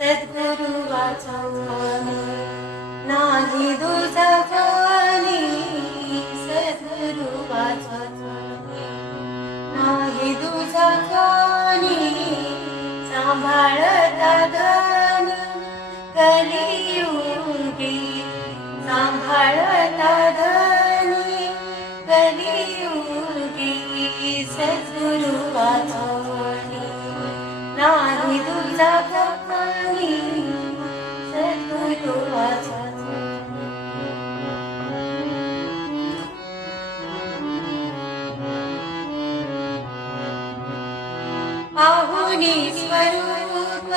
सद्गुरु वाचवणी नाही दुजाणी सद्गुरु वाचवणी नाही दुजाणी सांभाळता धन कलियुगी सांभाळता धनी कलियुगी सद्गुरु वाचवणी नाही पाहुनी स्वरूप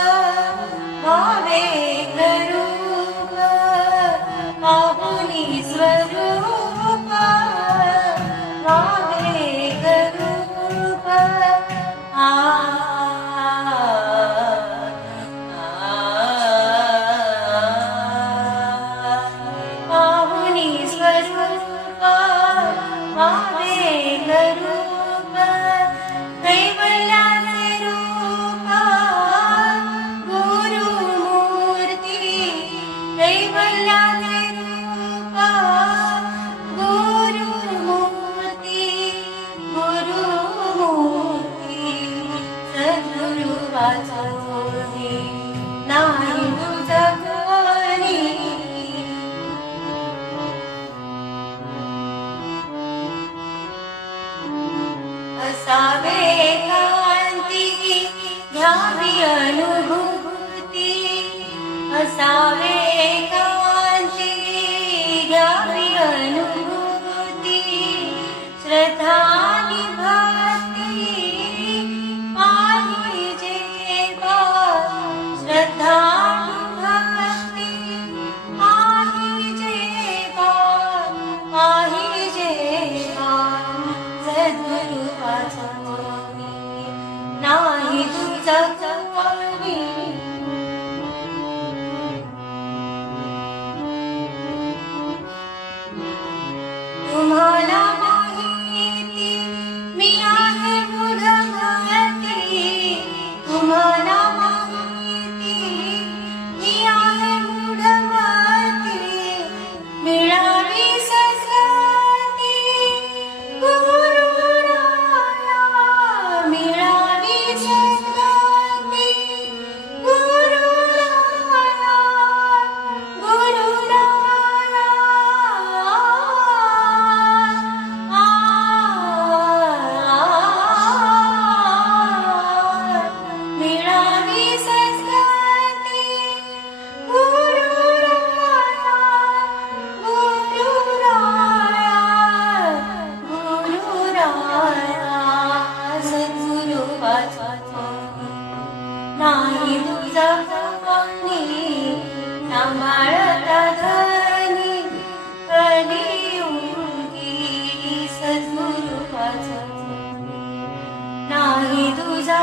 वि सद्गुरु वाचवणी सांभाळता धनी कलियुगी सद्गुरु वाचवणी नाही तुझा